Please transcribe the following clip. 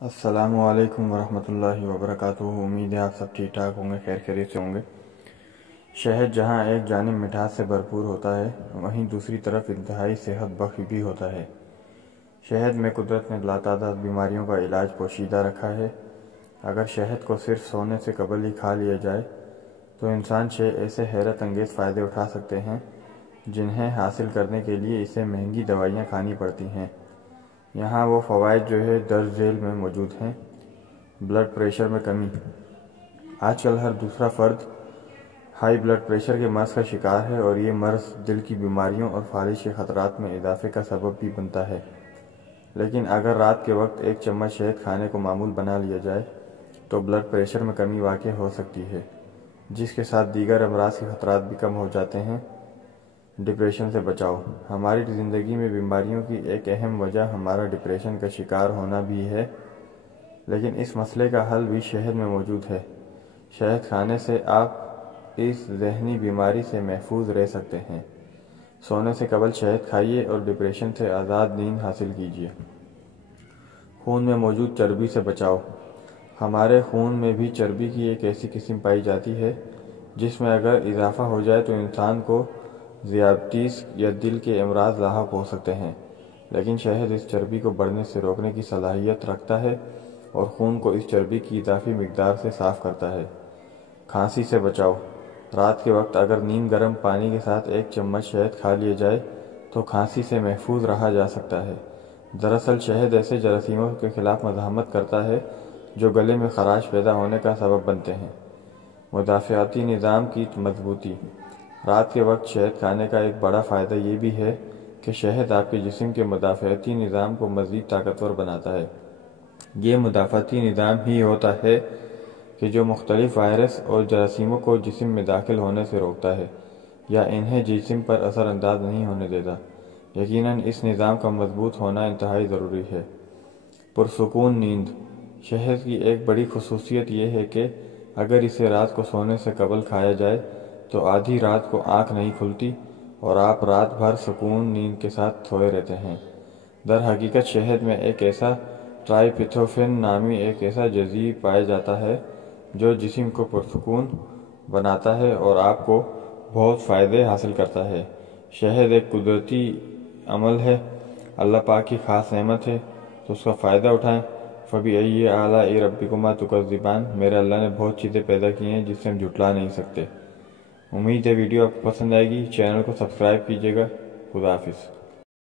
السلام علیکم ورحمۃ اللہ وبرکاتہ۔ امید ہے آپ سب ٹھیک ٹھاک ہوں گے، خیر خیریت سے ہوں گے۔ شہد جہاں ایک جانب مٹھاس سے بھرپور ہوتا ہے، وہیں دوسری طرف انتہائی صحت بخش بھی ہوتا ہے۔ شہد میں قدرت نے لاتعداد بیماریوں کا علاج پوشیدہ رکھا ہے۔ اگر شہد کو صرف سونے سے قبل ہی کھا لیا جائے تو انسان 6 ایسے حیرت انگیز فائدے اٹھا سکتے ہیں جنہیں حاصل کرنے کے لیے اسے مہنگی دوائیاں کھانی پڑتی ہیں۔ یہاں وہ فوائد جو ہے درج ذیل میں موجود ہیں۔ بلڈ پریشر میں کمی۔ آج کل ہر دوسرا فرد ہائی بلڈ پریشر کے مرض کا شکار ہے، اور یہ مرض دل کی بیماریوں اور فالج کے خطرات میں اضافے کا سبب بھی بنتا ہے۔ لیکن اگر رات کے وقت 1 چمچ شہد کھانے کو معمول بنا لیا جائے تو بلڈ پریشر میں کمی واقع ہو سکتی ہے، جس کے ساتھ دیگر امراض کے خطرات بھی کم ہو جاتے ہیں۔ ڈپریشن سے بچاؤ۔ ہماری زندگی میں بیماریوں کی ایک اہم وجہ ہمارا ڈپریشن کا شکار ہونا بھی ہے، لیکن اس مسئلے کا حل بھی شہد میں موجود ہے۔ شہد کھانے سے آپ اس ذہنی بیماری سے محفوظ رہ سکتے ہیں۔ سونے سے قبل شہد کھائیے اور ڈپریشن سے آزاد نیند حاصل کیجیے۔ خون میں موجود چربی سے بچاؤ۔ ہمارے خون میں بھی چربی کی ایک ایسی قسم پائی جاتی ہے جس میں اگر اضافہ ہو جائے تو انسان کو ذیابیطس یا دل کے امراض لاحق ہو سکتے ہیں، لیکن شہد اس چربی کو بڑھنے سے روکنے کی صلاحیت رکھتا ہے اور خون کو اس چربی کی اضافی مقدار سے صاف کرتا ہے۔ کھانسی سے بچاؤ۔ رات کے وقت اگر نیم گرم پانی کے ساتھ 1 چمچ شہد کھا لیا جائے تو کھانسی سے محفوظ رہا جا سکتا ہے۔ دراصل شہد ایسے جراثیموں کے خلاف مزاحمت کرتا ہے جو گلے میں خراش پیدا ہونے کا سبب بنتے ہیں۔ مدافعتی نظام کی مضبوطی۔ رات کے وقت شہد کھانے کا ایک بڑا فائدہ یہ بھی ہے کہ شہد آپ کے جسم کے مدافعتی نظام کو مزید طاقتور بناتا ہے۔ یہ مدافعتی نظام ہی ہوتا ہے کہ جو مختلف وائرس اور جراثیموں کو جسم میں داخل ہونے سے روکتا ہے یا انہیں جسم پر اثر انداز نہیں ہونے دیتا۔ یقیناً اس نظام کا مضبوط ہونا انتہائی ضروری ہے۔ پرسکون نیند۔ شہد کی ایک بڑی خصوصیت یہ ہے کہ اگر اسے رات کو سونے سے قبل کھایا جائے تو آدھی رات کو آنکھ نہیں کھلتی اور آپ رات بھر سکون نیند کے ساتھ سوئے رہتے ہیں۔ در حقیقت شہد میں ایک ایسا ٹرائپٹوفین نامی ایک ایسا جزیء پایا جاتا ہے جو جسم کو پرسکون بناتا ہے اور آپ کو بہت فائدے حاصل کرتا ہے۔ شہد ایک قدرتی عمل ہے، اللہ پاک کی خاص نعمت ہے، تو اس کا فائدہ اٹھائیں۔ فَبِأَيِّ آلَاءِ رَبِّكُمَا تُكَذِّبَانِ۔ میرے اللہ نے بہت چیزیں پیدا کی ہیں جس سے ہم جھٹلا نہیں سکتے۔ امید ہے ویڈیو آپ کو پسند آئے گی۔ چینل کو سبسکرائب کیجیے گا۔ خدا حافظ۔